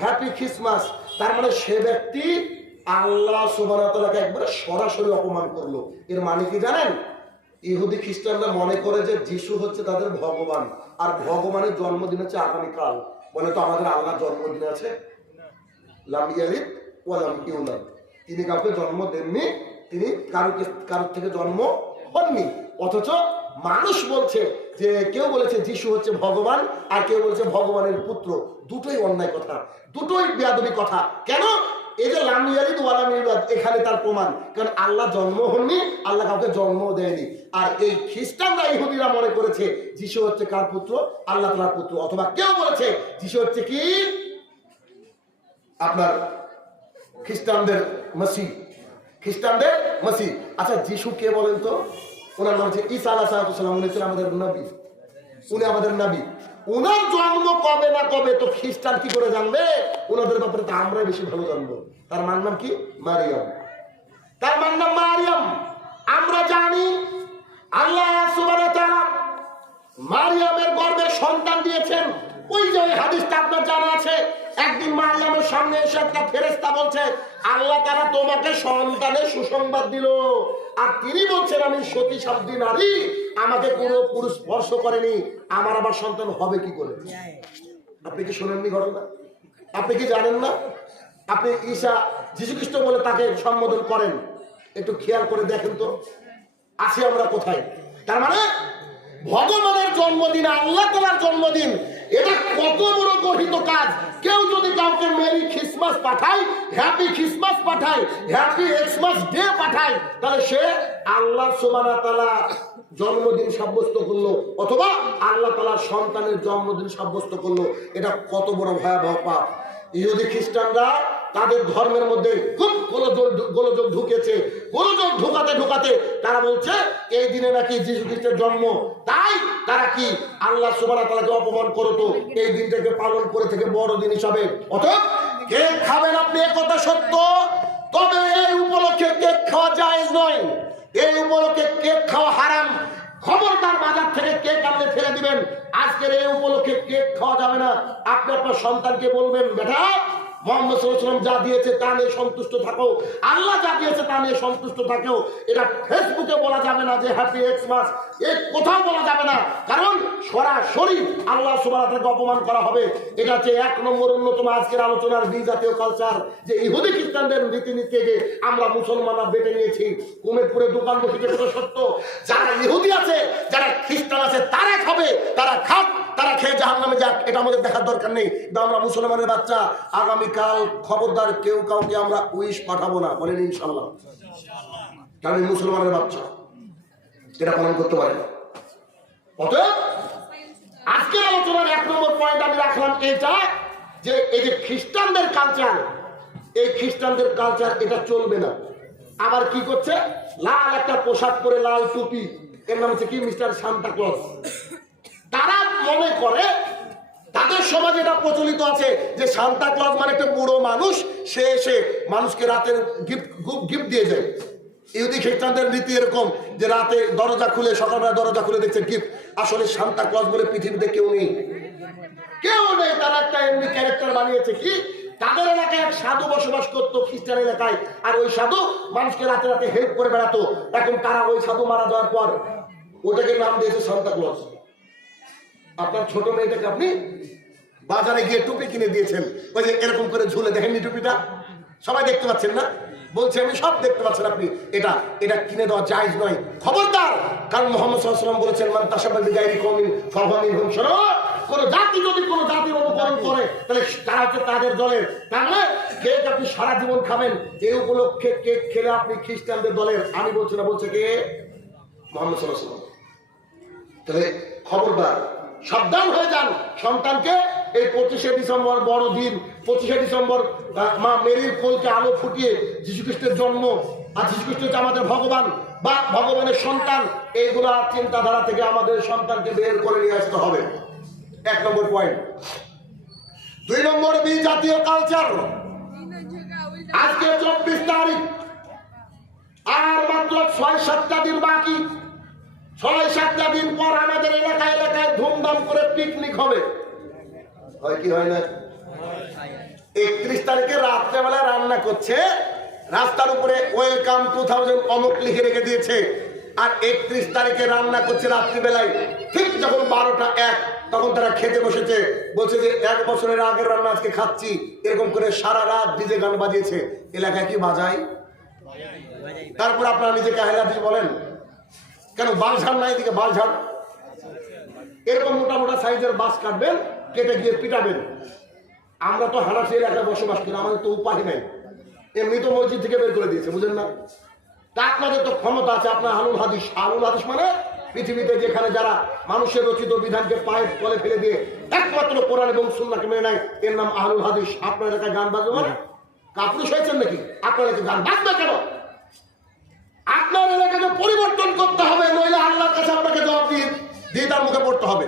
Happy Christmas তার মানে সে ব্যক্তি আল্লাহ সুবাহকে একবারে সরাসরি অপমান করল। এর মানে কি জানেন? ইহুদি খ্রিস্টানরা মনে করে যে যিশু হচ্ছে তাদের ভগবান, আর ভগবানের জন্মদিন হচ্ছে আগামীকাল। বলে তো আমাদের আল্লাহর জন্মদিন আছে। তিনি কাউকে জন্ম দেননি, তিনি কারোকে কারোর থেকে জন্ম হননি। অথচ মানুষ বলছে যে কেউ বলেছে যিশু হচ্ছে ভগবান আর কেউ বলেছে ভগবানের পুত্র, দুটোই অন্যায় কথা। দুটোই বেয়াদবি কথা। কেন? এই যে লাম ইয়ালিদ এখানে তার প্রমাণ। কারণ আল্লাহ জন্ম হননি, আল্লাহ কাউকে জন্ম দেয়নি। আর এই খ্রিস্টানরা, ইহুদিরা মনে করেছে যিশু হচ্ছে কার পুত্র? আল্লাহ তালার পুত্র। অথবা কেউ বলেছে যিশু হচ্ছে কি? আপনার খ্রিস্টানদের মসি খ্রিস্টানদের মসি আচ্ছা যিশু কে বলেন তো? ওনার নাম হচ্ছে ঈসা আলাহ সালাম। উনি আমাদের নবী। উনি আমাদের নবী। উনার জন্ম কবে না কবে? তো খ্রিস্টান কি করে জানবে? ওনাদের ব্যাপারে তো আমরাই বেশি ভালো জানব। তার মান নাম কি? মারিয়াম। তার মান নাম মারিয়াম। আমরা জানি আল্লাহ মারিয়ামের গর্ভে সন্তান দিয়েছেন। ওই যে হাদিসটা আপনার জানা আছে। একদিন মারিয়ামের সামনে এসে একটা ফেরেস্তা বলছে, আল্লাহ তারা তোমাকে সন্তানের সুসংবাদ দিল। আর তিনি বলছেন, আমি সতী সাধ্বী নারী, আমাকে কোনো পুরুষ স্পর্শ করেনি। আমার আবার সন্তান হবে কি করে? আপনি কি শোনেননি ঘটনা? আপনি কি জানেন না? আপনি ঈশা যীশুখ্রিস্ট বলে তাকে সম্বোধন করেন। একটু খেয়াল করে দেখেন তো। আছি আমরা কোথায়? তার মানে ভগবানের জন্মদিন, আল্লাহ তালার জন্মদিন, এটা কত বড় গঠিত কাজ। কেউ কাউকে মেরি খ্রিসমাস পাঠাই, হ্যাপি খ্রিসমাস পাঠাই, হ্যাপি এক্সমাস ডে পাঠাই, তাহলে সে আল্লাহ সুবানা তালা জন্মদিন সাব্যস্ত করল, অথবা আল্লাহ তালা সন্তানের জন্মদিন সাব্যস্ত করল। এটা কত বড় ভয়াবহ পাপ। ইহুদি খ্রিস্টানরা তাদের ধর্মের মধ্যে খুব গোলযোগ গোলযোগ ঢুকেছে। গোলযোগ ঢুকাতে ঢুকাতে তারা বলছে, এই দিনে নাকি যীশু খ্রিস্টের জন্ম। তাই তারা কি আল্লাহ সুবাহ তালাকে অপমান করতো? এই দিনটাকে পালন করে থেকে বড় দিন হিসাবে। অতএব কেক খাবেন আপনি একথা সত্য? তবে এই উপলক্ষে কেক খাওয়া যায় নয়। এই উপলক্ষে কেক খাওয়া হারাম। খবরদার বাজার থেকে কেক আনলে ফেলে দিবেন। আজকের এই উপলক্ষে কেক খাওয়া যাবে না। আপনি আপনার সন্তানকে বলবেন, বেটা যা তা নিয়ে সন্তুষ্ট থাকো। আল্লাহ যা দিয়েছে তা নিয়ে সন্তুষ্ট এটা ফেসবুকে বলা যাবে না যে হ্যাপি কোথাও বলা যাবে না। কারণ সরাসরি আল্লাহ সুবাহ থেকে অপমান করা হবে। এটা হচ্ছে এক নম্বর অন্যতম আজকের আলোচনার জাতীয় কালচার যে ইহুদি খ্রিস্টানদের রীতিনীতি থেকে আমরা মুসলমানরা বেটে নিয়েছি। কুমেরপুরে দোকান বসে সত্য যারা ইহুদি আছে যারা খ্রিস্টান আছে তারা খাবে তারা খাক তারা যাক, এটা আমাদের দেখার দরকার নেই। কিন্তু আমরা মুসলমানের বাচ্চা। আগামীকাল খবরদার কেউ কাউকে আমরা উইশ পাঠাবো না, বলেন ইনশাল্লাহ কারণ মুসলমানের বাচ্চা, এটা পালন করতে পারে না। অতএব, আজকের আলোচনার এক নম্বর পয়েন্ট আমি রাখলাম এটা যে এই যে খ্রিস্টানদের কালচার এই খ্রিস্টানদের কালচার এটা চলবে না। আবার কি করছে? লাল একটা পোশাক পরে লাল টুপি। এর নাম হচ্ছে কি? Mister Santa Claus. তারা মনে করে সমাজে এটা প্রচলিত আছে যে সান্তা ক্লজ মানে একটা বুড়ো মানুষ, সে এসে মানুষকে রাতের গিফট গিফট দিয়ে যায়। ইহুদি খ্রিস্টানদের নীতি এরকম যে রাতে দরজা খুলে, সকালবেলা দরজা খুলে দেখছে গিফট আসলে সান্তা ক্লজ বলে পৃথিবীতে কেউ নেই। কেউ নেই, তারা একটা এমনি ক্যারেক্টার বানিয়েছে কি? তাদের এলাকায় এক সাধু বসবাস করতো খ্রিস্টান এলাকায়। আর ওই সাধু মানুষকে রাতে রাতে হেল্প করে বেড়াতো। এখন তারা ওই সাধু মারা যাওয়ার পর ওটাকে নাম দিয়েছে সান্তা ক্লজ। আপনার ছোট মেয়েটাকে আপনি বাজারে গিয়ে টুপি কিনে দিয়েছেন। ওই যে এরকম করে ঝুলে দেখেননি টুপিটা? সবাই দেখতে পাচ্ছেন না? বলছে, আমি সব দেখতে পাচ্ছেন আপনি। এটা এটা কিনে দেওয়া জায়জ নয়। খবরদার! কারণ মোহাম্মদ সাল্লাম বলেছেন, মান তাসাবাদি গায়রি কওমিন ফাহমিন হুম কোন জাতি যদি কোন অনুকরণ করে, তাহলে তারা হচ্ছে তাদের দলের। তাহলে কেক আপনি সারা জীবন খাবেন এই উপলক্ষে কেক খেলে আপনি খ্রিস্টানদের দলের। আমি বলছি না, বলছে কে? মোহাম্মদ সাল্লাহ তাহলে খবরদার, সাবধান হয়ে যান। সন্তানকে এই পঁচিশে ডিসেম্বর বড় দিন পঁচিশে ডিসেম্বর মা মেরির কোলকে আলো ফুটিয়ে যীশুখ্রিস্টের জন্ম আর যীশুখ্রিস্ট হচ্ছে আমাদের ভগবান। বা ভগবানের সন্তান, এইগুলা চিন্তাধারা থেকে আমাদের সন্তানকে বের করে নিয়ে আসতে হবে। এক নম্বর পয়েন্ট দুই নম্বর বি জাতীয় কালচার আজকে চব্বিশ তারিখ। আর মাত্র ছয় সাতটা দিন বাকি। ছয় সাতটা দিন পর আমাদের এলাকায় এলাকায় ধুমধাম করে পিকনিক হবে। হয় কি হয় না? একত্রিশ তারিখে রাত্রেবেলা রান্না করছে। রাস্তার উপরে ওয়েলকাম টু থাউজেন্ড অমুক লিখে রেখে দিয়েছে। আর একত্রিশ তারিখে রান্না করছে রাত্রিবেলায়। ঠিক যখন বারোটা এক, তখন তারা খেতে বসেছে। বলছে যে, এক বছরের আগের রান্না আজকে খাচ্ছি। এরকম করে সারা রাত ডিজে গান বাজিয়েছে। এলাকায় কি বাজায়? তারপর আপনারা নিজেকে আহেলা দিয়ে বলেন, কেন বালঝাড় না এদিকে, বালঝাড়? এরকম মোটা মোটা সাইজের বাস কাটবেন। কেটে গিয়ে পিটাবেন। আমরা তো হানাসি এলাকায় বসবাস করি, আমাদের তো উপায় নাই। এমনি তো মসজিদ থেকে বের করে দিয়েছে, বুঝলেন না? তা আপনাদের তো ক্ষমতা আছে, আপনার আলুল হাদিস। আলুল হাদিস মানে পৃথিবীতে যেখানে যারা মানুষের রচিত বিধানকে পায়ের তলে ফেলে দিয়ে একমাত্র কোরআন এবং সুন্নাকে মেনে নেয়, এর নাম আলুল হাদিস। আপনার এলাকায় গান বাজবে মানে? কাপুরুষ হয়েছেন নাকি? আপনার এলাকায় গান বাজবে কেন? আপনার এলাকাকে পরিবর্তন করতে হবে, নইলে আল্লাহর কাছে আপনাকে জবাব দিয়ে দিয়ে তার মুখে পড়তে হবে।